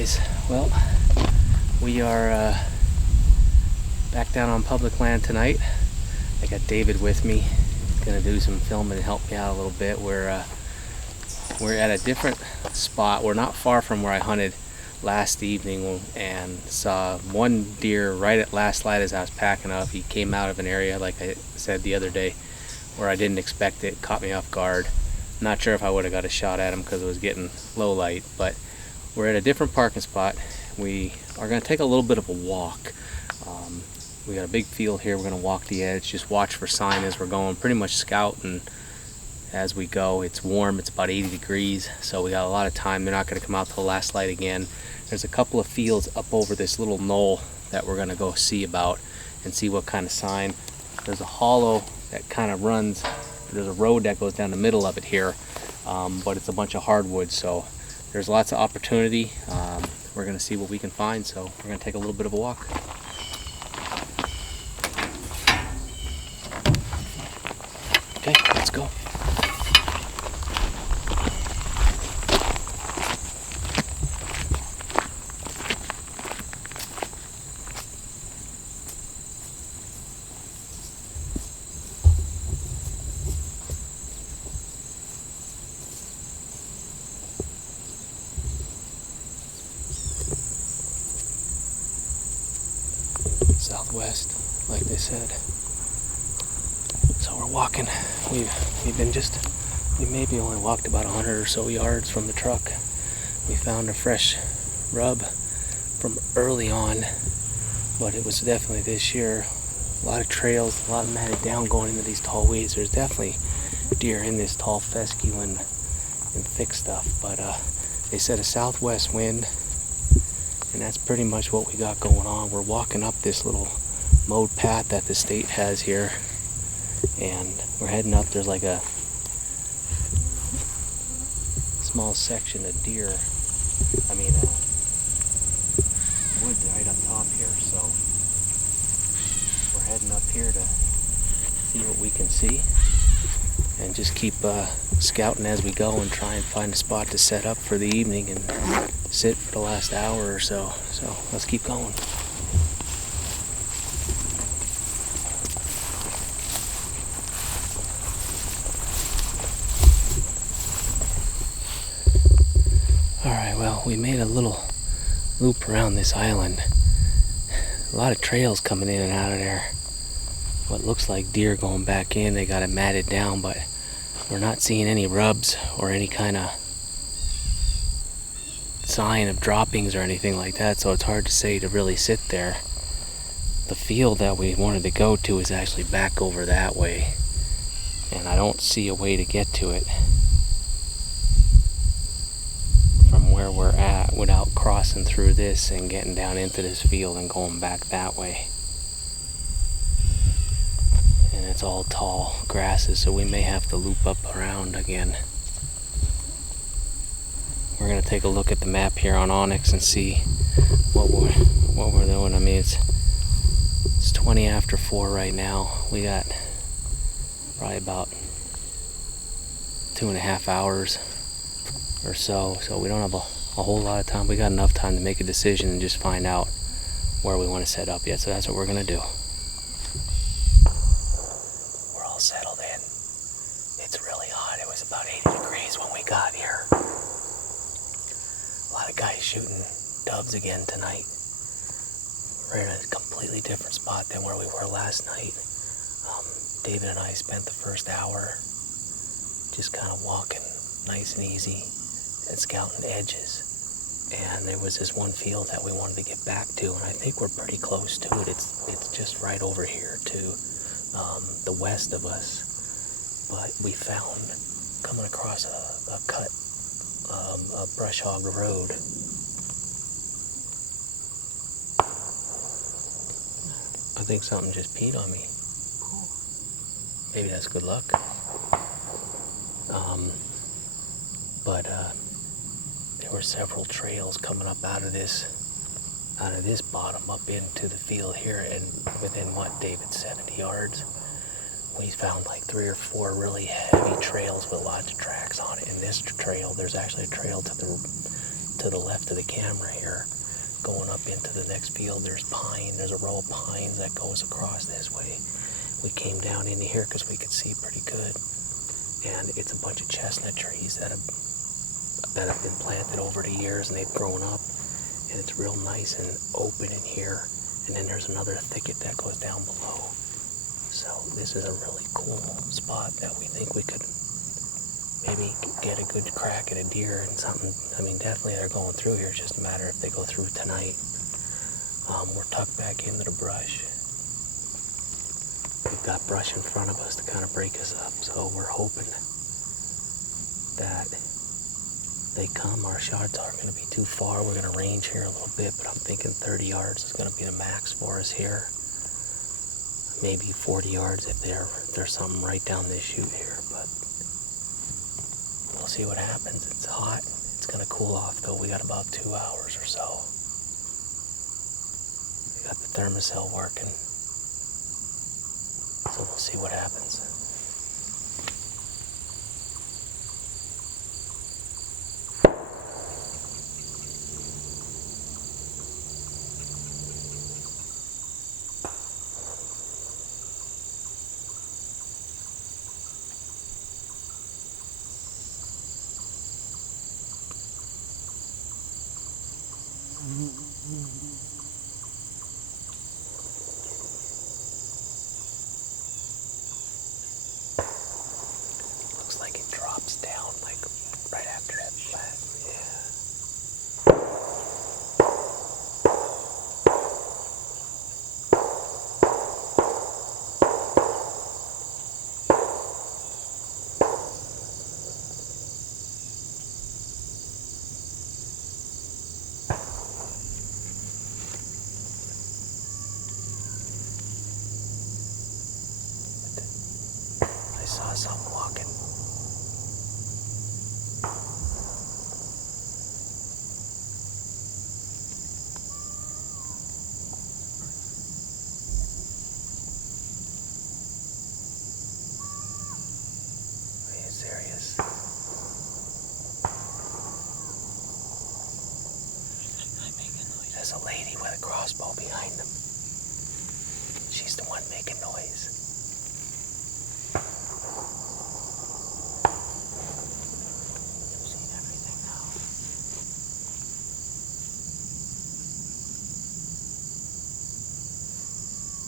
guys, well, we are back down on public land tonight. I got David with me. He's gonna do some filming and help me out a little bit. We're at a different spot. We're not far from where I hunted last evening and saw one deer right at last light as I was packing up. He came out of an area, like I said the other day, where I didn't expect it. Caught me off guard. Not sure if I would have got a shot at him because it was getting low light, but we're at a different parking spot. We are going to take a little bit of a walk. We got a big field here. We're going to walk the edge, just watch for sign as we're going, pretty much scouting as we go. It's warm, it's about 80 degrees, so we got a lot of time. They're not going to come out till the last light again. There's a couple of fields up over this little knoll that we're going to go see about and see what kind of sign. There's a hollow that kind of runs, there's a road that goes down the middle of it here, but it's a bunch of hardwood, so there's lots of opportunity. We're going to see what we can find, so we're going to take a little bit of a walk. Okay, let's go. Southwest, like they said. So we're walking. We maybe only walked about 100 or so yards from the truck. We found a fresh rub from early on, but it was definitely this year. A lot of trails, a lot of matted down going into these tall weeds. There's definitely deer in this tall fescue and thick stuff, but they said a southwest wind, and that's pretty much what we got going on. We're walking up this little mowed path that the state has here, and we're heading up. There's like a small section of woods right up top here, so we're heading up here to see what we can see and just keep scouting as we go and try and find a spot to set up for the evening and sit for the last hour or so. So let's keep going. Alright, well, we made a little loop around this island. A lot of trails coming in and out of there. What looks like deer going back in. They got it matted down, but we're not seeing any rubs or any kind of sign of droppings or anything like that, so it's hard to say to really sit there. The field that we wanted to go to is actually back over that way, and I don't see a way to get to it from where we're at without crossing through this and getting down into this field and going back that way. And it's all tall grasses, so we may have to loop up around again. We're going to take a look at the map here on Onyx and see what we're doing. I mean, it's 20 after 4 right now. We got probably about 2.5 hours or so we don't have a whole lot of time. We got enough time to make a decision and just find out where we want to set up yet, so that's what we're going to do. We're all settled in. It's really hot. It was about 80 degrees when we got here. A lot of guys shooting doves again tonight. We're in a completely different spot than where we were last night. David and I spent the first hour just kind of walking nice and easy and scouting edges. And there was this one field that we wanted to get back to, and I think we're pretty close to it. It's just right over here to the west of us. But we found, coming across a cut, a brush hog road. I think something just peed on me. Maybe that's good luck. But there were several trails coming up out of this bottom up into the field here, and within David, 70 yards, we found like 3 or 4 really heavy trails with lots of tracks on it. In this trail, there's actually a trail to to the left of the camera here, going up into the next field, there's pine. There's a row of pines that goes across this way. We came down into here because we could see pretty good. And it's a bunch of chestnut trees that have been planted over the years, and they've grown up. And it's real nice and open in here. And then there's another thicket that goes down below. So this is a really cool spot that we think we could maybe get a good crack at a deer and something. I mean, definitely they're going through here. It's just a matter if they go through tonight. We're tucked back into the brush. We've got brush in front of us to kind of break us up. So we're hoping that they come. Our shots aren't going to be too far. We're going to range here a little bit, but I'm thinking 30 yards is going to be the max for us here. Maybe 40 yards if there's something right down this chute here, but we'll see what happens. It's hot. It's going to cool off, though. We got about 2 hours or so. We got the thermocell working, so we'll see what happens. Looks like it drops down like right after that flat. I saw some walking. Are you serious? There's a lady with a crossbow behind them. She's the one making noise. You've seen everything now.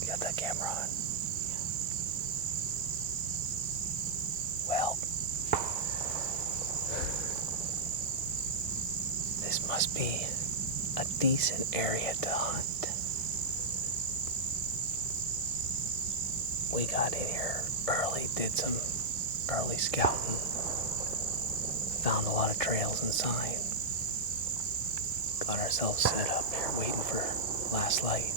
You got that camera on? Yeah. Well, this must be a decent area to hunt. We got in here early, did some early scouting, found a lot of trails and sign. Got ourselves set up here waiting for last light.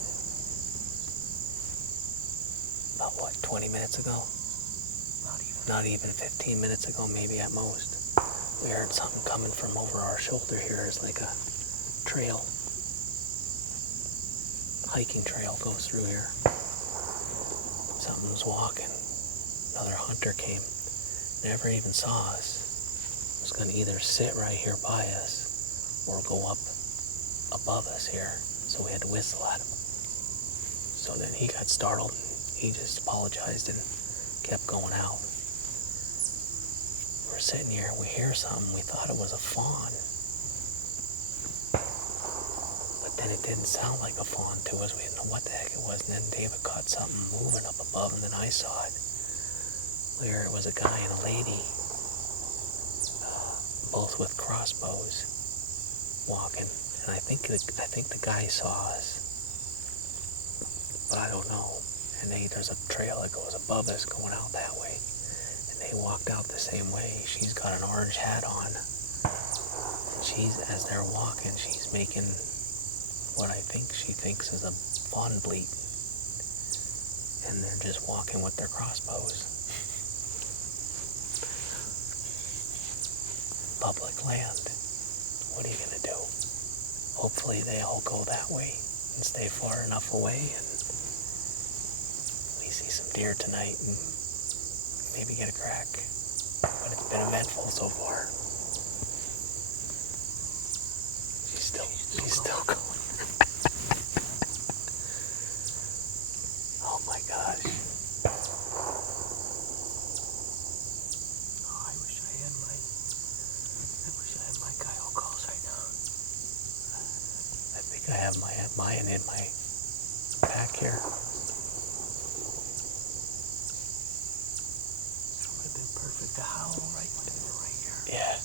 About what, 20 minutes ago? Not even 15 minutes ago, maybe at most. We heard something coming from over our shoulder here. It's like a trail. Hiking trail goes through here. Something was walking. Another hunter came. Never even saw us. Was going to either sit right here by us or go up above us here. So we had to whistle at him. So then he got startled. He just apologized and kept going out. We're sitting here and we hear something. We thought it was a fawn. But then it didn't sound like a fawn to us. We didn't know what the heck it was. And then David caught something moving up above, and then I saw it. Where it was a guy and a lady, both with crossbows, walking. And I think the guy saw us, but I don't know. And there's a trail that goes above us going out that way. And they walked out the same way. She's got an orange hat on. And as they're walking, she's making what I think she thinks is a fawn bleat. And they're just walking with their crossbows. Public land. What are you gonna do? Hopefully they all go that way and stay far enough away, and we see some deer tonight and maybe get a crack. But it's been eventful so far. He's still going. Oh my gosh. Oh, I wish I had my coyote calls right now. I think I have mine in my pack here. It would have been perfect to howl right when they were right here. Yeah.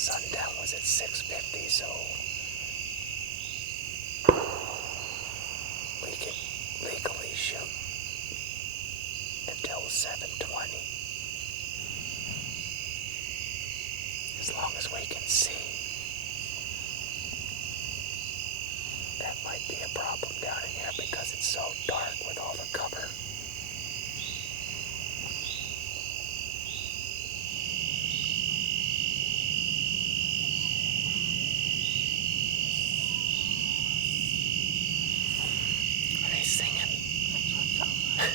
Sundown was at 6:50, so we could legally shoot until 7:20. As long as we can see. That might be a problem down in here because it's so dark with all the cover. Are they singing? That's what it sounds like.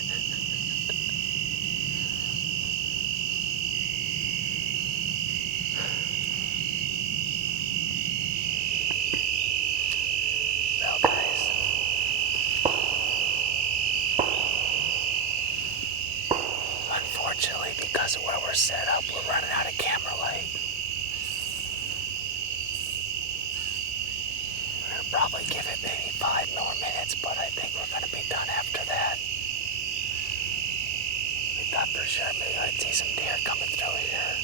Well, guys, unfortunately, because of where we're set up, we're running out of camera light. We're gonna probably give it maybe 5 more minutes, but I think we're gonna be done after that. We thought for sure maybe I'd see some deer coming through here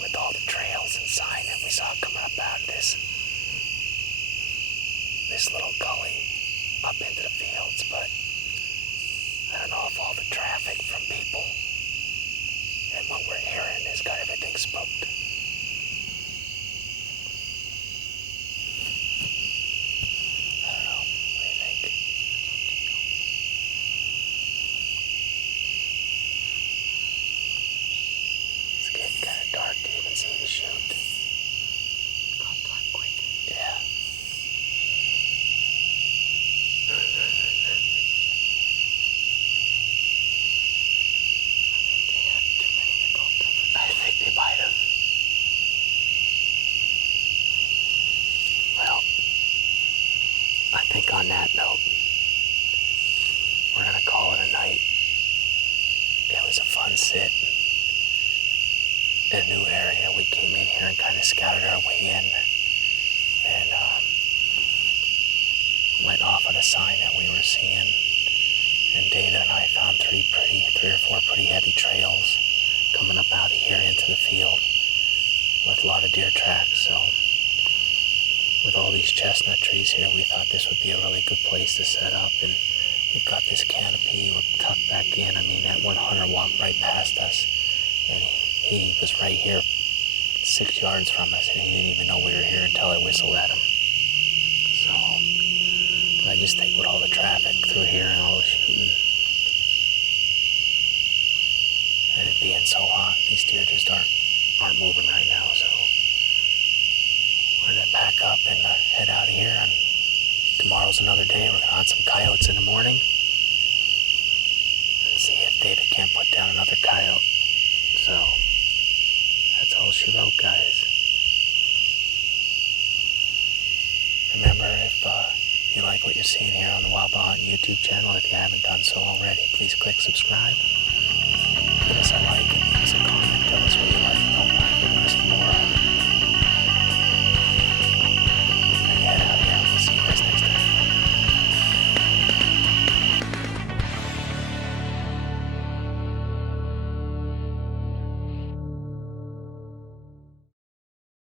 with all the trails and sign that we saw coming up out of this little gully up into the fields, but I don't know if all the traffic from people and what we're hearing has got everything spooked. I don't know. What do you think? It's getting kind of dark to even see the shoot. It got dark quick. Yeah. I think they might have. Well, I think on that note, we're gonna call it a night. It was a fun sit. A new area. We came in here and kind of scouted our way in and went off on a sign that we were seeing. And David and I found three or four pretty heavy trails coming up out of here into the field with a lot of deer tracks. So with all these chestnut trees here, we thought this would be a really good place to set up. And we've got this canopy, we're tucked back in. I mean, that one hunter walked right past us, and he was right here 6 yards from us, and he didn't even know we were here until I whistled at him. So I just think with all the traffic through here and all the shooting, and it being so hot, these deer just aren't moving right now. So we're gonna pack up and head out of here. And tomorrow's another day. We're gonna hunt some coyotes in the morning and see if David can't put down another coyote. So that's all she wrote, guys. Remember, if you like what you're seeing here on the Wild Bout Huntin YouTube channel, if you haven't done so already, please click subscribe. Give us a like.